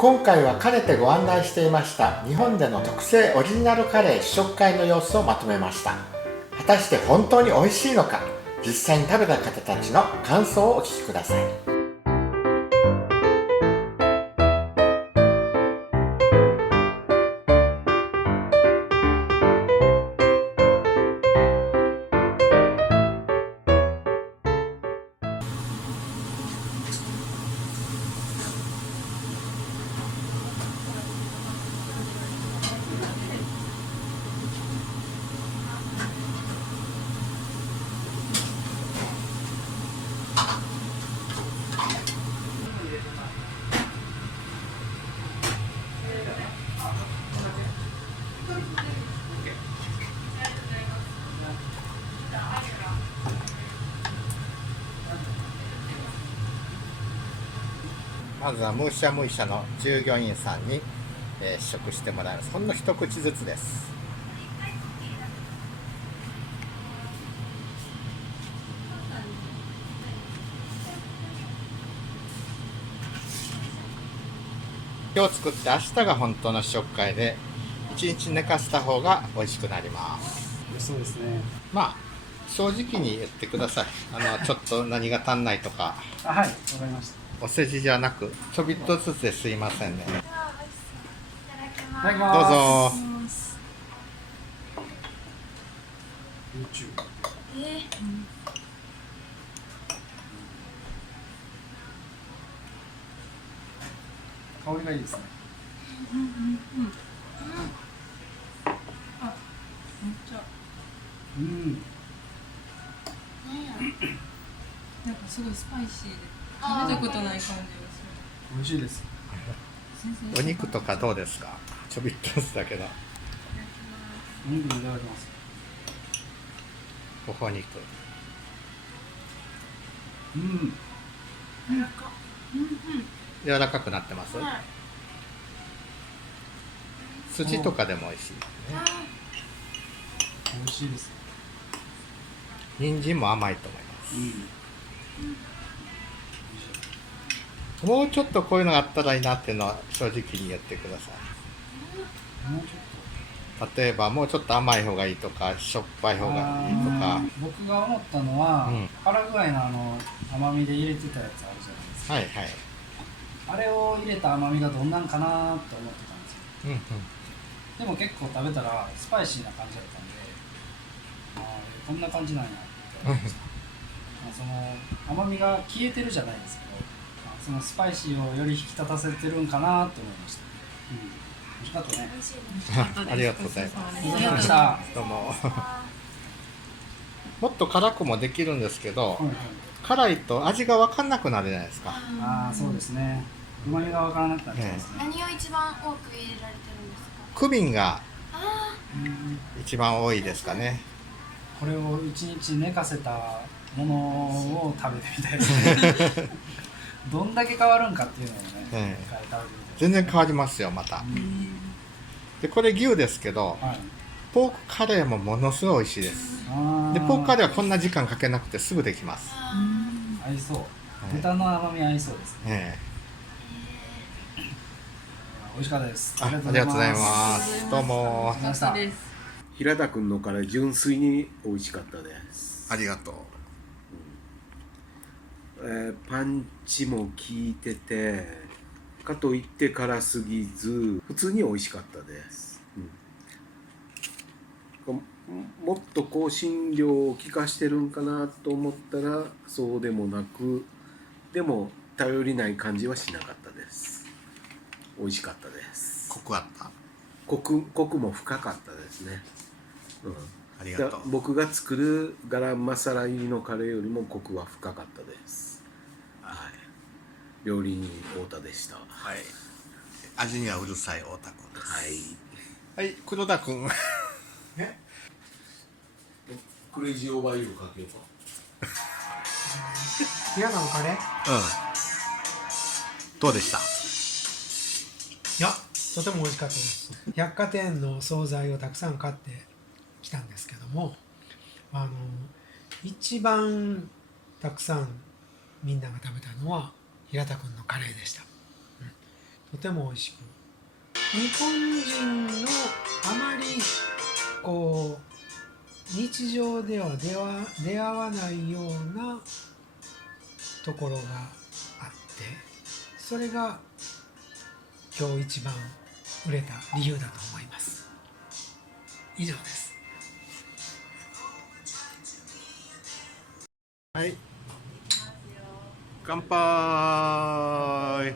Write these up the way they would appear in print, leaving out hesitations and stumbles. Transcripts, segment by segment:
今回はかねてご案内していました日本での特製オリジナルカレー試食会の様子をまとめました。果たして本当に美味しいのか、実際に食べた方たちの感想をお聞きください。まずはムーシャムーシャの従業員さんに、試食してもらいます。ほんの一口ずつです。今日作って明日が本当の試食会で、1日寝かせた方が美味しくなります。そうですね。まあ正直に言ってください。ちょっと何が足んないとか。はい、わかりました。お世辞じゃなく、ちょびっとずつですいませんね。いただきます。どうぞ。香りがいいですね。あ、めっちゃ。うん。なんかすごいスパイシーで食べたことない感じがする。美味しいです。お肉とかどうですか？ちょびっとずつだけど。お肉いただきます。ほほ肉。うん。柔らかくなってます？筋とかでも美味しいですね。美味しいです。人参も甘いと思います。もうちょっとこういうのがあったらいいなっていうのは正直に言ってください。もうちょっ例えばもうちょっと甘い方がいいとか、しょっぱい方がいいとか。僕が思ったのは、パラグアイの甘みで入れてたやつあるじゃないですか。はいはい。あれを入れた甘みがどんなんかなと思ってたんですよ。うんうん。でも結構食べたらスパイシーな感じだったんで、こんな感じなんやって思いました。その甘みが消えてるじゃないですけど、そのスパイシーをより引き立たせてるんかなって思いました。美味しかったね。ありがとうございます。ありがとうございました。どうも。もっと辛くもできるんですけど、はいはい、辛いと味が分かんなくなるじゃないですか。ああ、そうですね。旨味が分からなくなっちゃいますね。何を一番多く入れられてるんですか？クミンが一番多いですかね。これを一日寝かせたものを食べてみたいですね。どんだけ変わるんかっていうのをね、食べてみたい。全然変わりますよ、また。で、これ牛ですけど、はい、ポークカレーもものすごい美味しいです。で、ポークカレーはこんな時間かけなくてすぐできます。合いそう。豚の甘み合いそうですね。美味しかったです。ありがとうございます。どうも。平田君のから純粋に美味しかったです。ありがとう。パンチも効いてて、かといって辛すぎず、普通に美味しかったです。もっと香辛料を効かしてるんかなと思ったらそうでもなく、でも頼りない感じはしなかったです。美味しかったです。コクあった？コクも深かったですね。ありがとう。僕が作るガラムマサラ入りのカレーよりもコクは深かったです。はい。料理人太田でした。はい。味にはうるさい太田君です。はい。はい、黒田君。クレイジーオーバーイールかけようか。平野のカレー？どうでした？いや、とても美味しかったです。百貨店の惣菜をたくさん買ってきたんですけども、一番たくさんみんなが食べたのは平田君のカレーでした。とても美味しく、日本人のあまりこう日常では出会わないようなところがあって、それが今日一番売れた理由だと思います。以上です。はい、乾杯。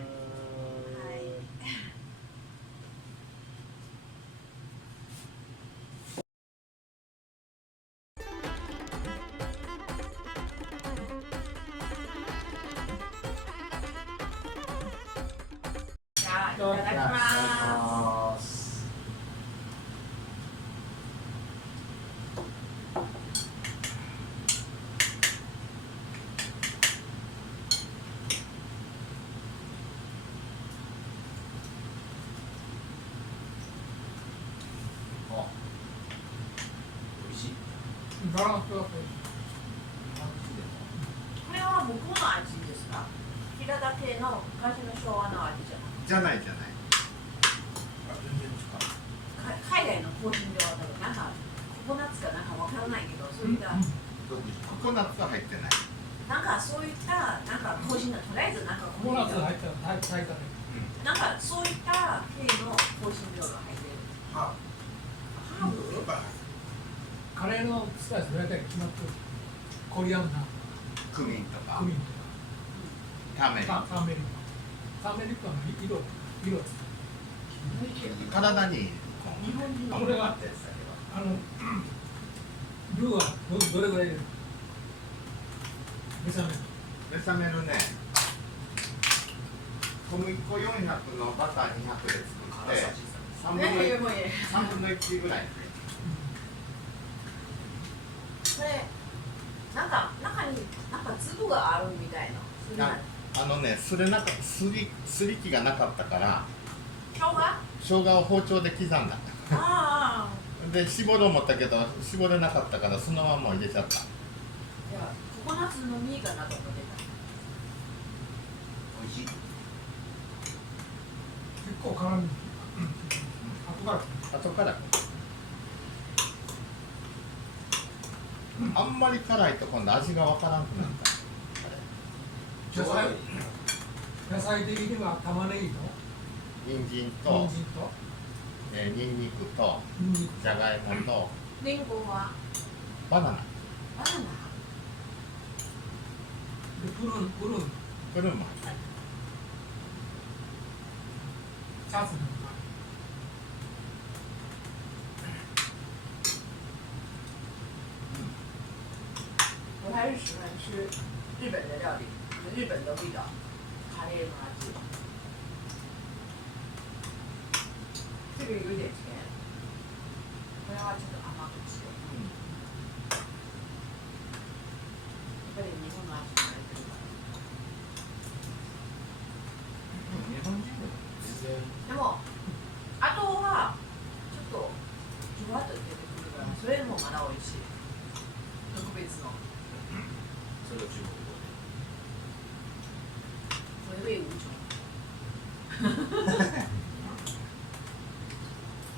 いただきます。美味しい。バランスがこれは向こうの味ですか？平田亭の昔の昭和の味じゃない。じゃないじゃない。海外の香辛料は多分なんかココナッツかなんかわからないけど、そういった、ココナッツは入ってない。なんかそういったなんか香辛料、とりあえずなんかココナッツが入ったら炊いたね。なんかそういった系の香辛料が入ってる。ハーブ？カレーのスパイス大体決まってる。コリアンダー、クミンとかクミンとターメリッかターメリック。ターメリックは色つく。ク。体に日本人のこれがルーはどれぐらい入れる？ベサメル。ベサメルね、小麦粉400のバター200で作って3分の1ぐらい。これなんか中になんか粒があるみたいな。すり器がなかったから生姜を包丁で刻んだ。ああ。で絞ろう思ったけど絞れなかったからそのまま入れちゃった。いや、ココナッツの実かなと思ってた。美味しい。結構辛み。後から。あんまり辛いと今度味がわからんくなった。野菜的には玉ねぎと人参とニンジンとニンニクとニンニクじゃがいもとレンコンはバナナ、バナナ。でプルーンプルーンも入ってる。シャツの我还是喜欢吃日本的料理，日本的味道，カレーの味。这个有点甜，これはちょっと甘くして。やっぱり日本の味に慣れてるから。日本人でも全然。でも、あとはちょっとじゅわっと出てくるから、それでもまだ美味しい。特別の。それを中国語回味无穷。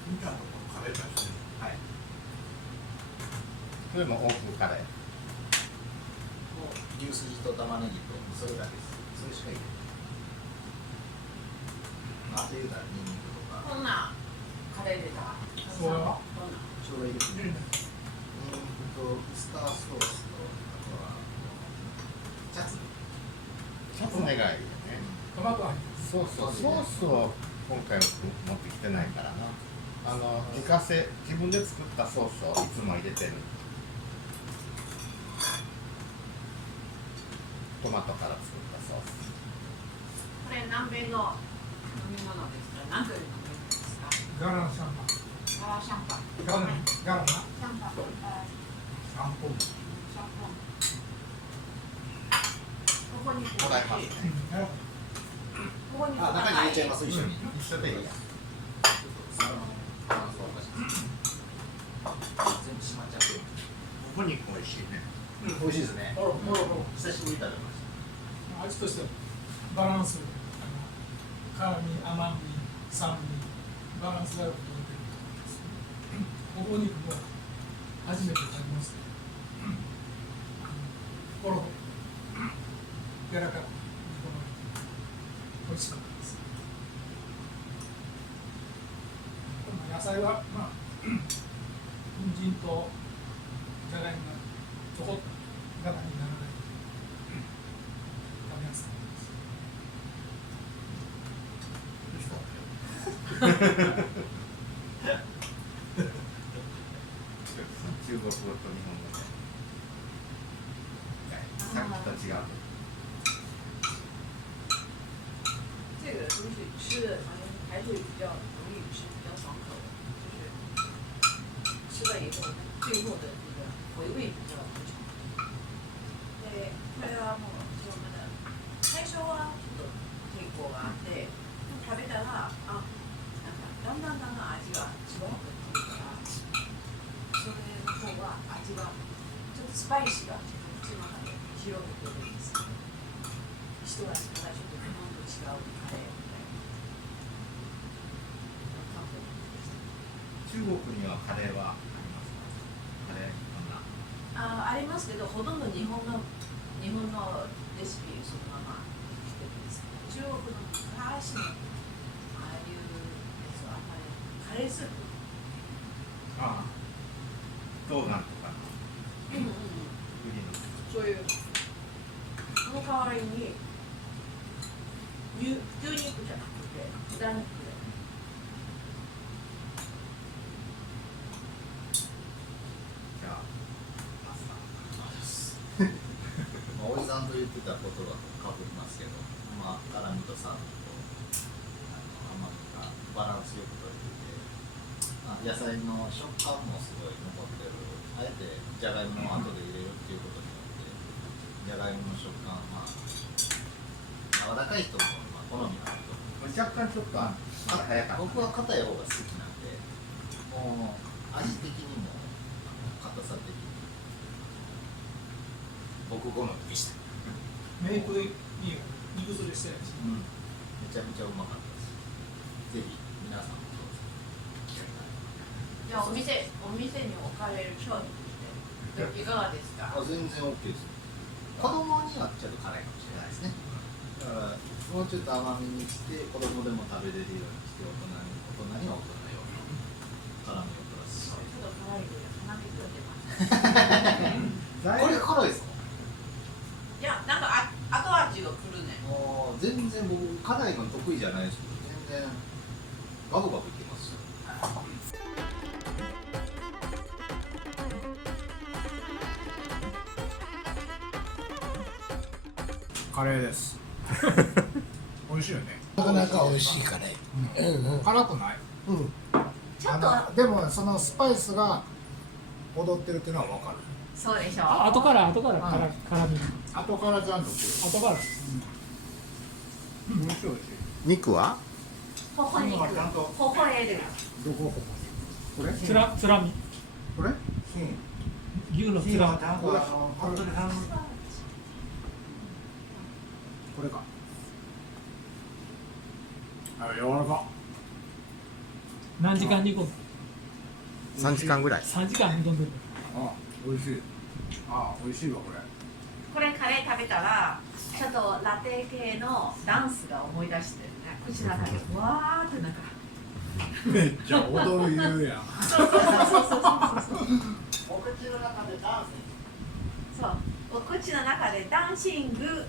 みかんとこのカレーだしね。はい。それも欧風カレー。もう牛すじと玉ねぎとそれだけです。それしか入れない。まあ、あと言うたらニンニクとかこんなカレー出た。そうよ。生姜入れてニンニクとウスターソースとあとはチャツシャツネがいいよね。トマト入ってそうそう、ソースを今回は持ってきてないからな。自分で作ったソースをいつも入れてる。トマトから作ったソース。これ南米の飲み物ですか？何という飲み物ですか？ガランシャンパン。ガラシャンパン。ガラナ。シャンパン。シャンポン。ここにもらいますね。ここにあ、中に入れちゃいます、一緒に。一緒でいいや。全部閉まっちゃってる。お肉美味しいね。美味しいですね。ほら久しぶりに食べまし味としてはバランス。辛み、甘み、酸味、バランスがよく取れてると思いますね。お肉も初めて食べましたけど、ほろほろ、柔らかく煮込まれて美味しかったです。野菜は、人参とじゃがいもがちょこっと柄にならない食べやすかったです。中国語と日本語でさっきと違う。这个东西吃的好像还是比较容易吃，比较爽口的，就是吃了以后最后的这个回味比较不强。で、これはもうまだ最初はちょっと抵抗があって、でも食べたらなんかだんだん味が違うくなるから、それの方が味がちょっとスパイシーが口の中で広げてるんですよ。一味からちょっと日本と違うカレーみたいな。中国にはカレーはありますか？カレーどんな？ありますけど、ほとんど日本のレシピそのまましてるんですけど、中国の昔のああいうやつはカレースープ。ああ、冬瓜とかの栗の。そういうその代わりに牛肉じゃなくて豚肉で。じゃあパスタ。おじさんと言ってたことはかぶりますけど、辛みと酸味と甘みがバランスよく取れてて、野菜の食感もすごい残ってる。あえてじゃがいもを後で入れるっていうことによってじゃがいもの食感柔らかい人も好みがあると思う。若干ちょっと早かった。僕は硬い方が好きなんで、もう味的にも硬さ的に僕好みでした。メイクいいよ、煮崩れしてないし、めちゃめちゃうまかったし、ぜひ皆さんもどうぞ機会があれば。じゃあお店に置かれる商品としていかがですか？全然 OK です。子供にはちょっと辛いかもしれないですね。だからもうちょっと甘みにして子供でも食べれるようにして大人には大人用の辛みをプラスして。ちょっと辛いで鼻水が出ます。これ辛いですか？いや、なんか後味がくるね。全然僕辛いの得意じゃないですけど、全然ガブガブいけますよ。カレーです。美味しいよね。なかなか美味しいカレー。辛くない。ちょっとでもそのスパイスが踊ってるっていうのは分かる。そうでしょう。後から辛み。後からちゃんと後から。美味しい美味しい。肉は？ほほ肉、ほほえる。どこ？これ？つらみ。これ？牛のつらみ。これか。柔らか。何時間煮込む3時間ぐらい。？3時間煮込んでる。美味しい。美味しいわこれ。これカレー食べたら、ちょっとラテ系のダンスが思い出してるね。口の中でわーってなんか。めっちゃ踊る言うやん。そうそうそうそうそうそう。お口の中でダンス。そう。お口の中でダンシング。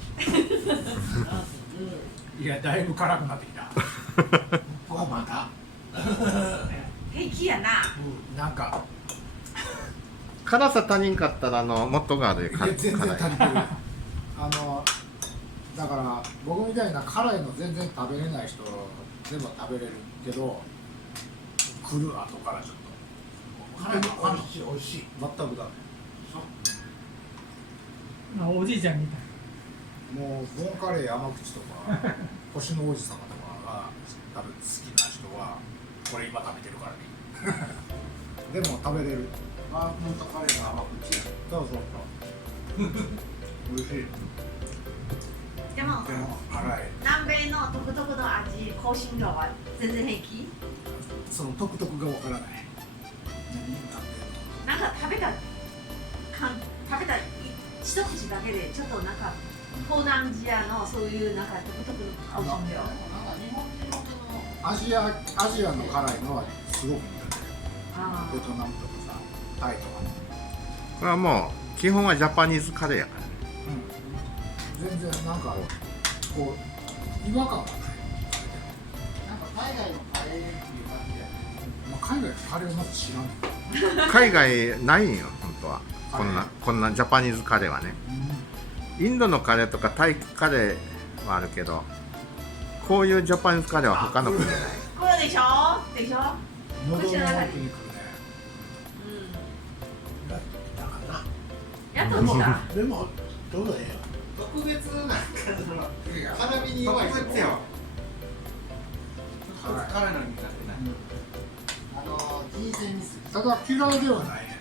いやだいぶ辛くなってきた。まだ。平気やな。なんか。辛さ足りんかったらもっとがある辛い。全然足りてる。だから僕みたいな辛いの全然食べれない人でも食べれるけど、来る後からちょっと辛いの美味しい。全くダメ。おじいちゃんみたい。もうボンカレー山口とか星の王子様とかが好きな人はこれ今食べてるからね。でも食べれる。本当カレーの甘口や。そうそうそう。美味しい。でも辛い。南米の独特の味、香辛料は全然平気？その独特がわからない。なんか食べた一口だけでちょっとなんか東南アジアのそういうなんか独特の香辛料。アジアの辛いのはすごく苦手。ベトナムとかさ、タイとかね。これはもう基本はジャパニーズカレーやからね。全然なんかこう違和感がない。なんか海外のカレーっていう感じやね。まあ、海外のカレーをまず知らん。海外ないんよ本当は。こんなジャパニーズカレーはね。インドのカレーとかタイカレーはあるけど、こういうジャパニーズカレーは他の国じゃない。これでしょ？でしょ？喉の奥にくるね。やっと来た。でもどうだよ。特別なんか辛みに弱い。特別よ。辛いのに苦手な。人選ミス。ただ嫌いではないね。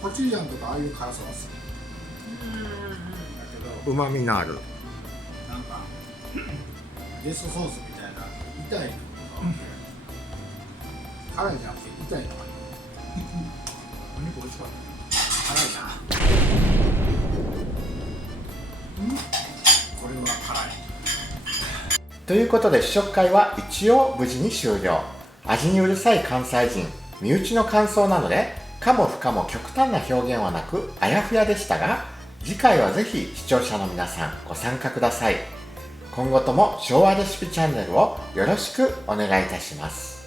コチュジャンとかああいう辛さは好き。だけどうまみのある。なんかゲストソースみたいな痛いのとか辛いじゃなくて痛いのがお肉美味しかった辛いな。これは辛い。ということで試食会は一応無事に終了。味にうるさい関西人身内の感想なので可も不可も極端な表現はなくあやふやでしたが、次回はぜひ視聴者の皆さんご参加ください。今後とも昭和レシピチャンネルをよろしくお願いいたします。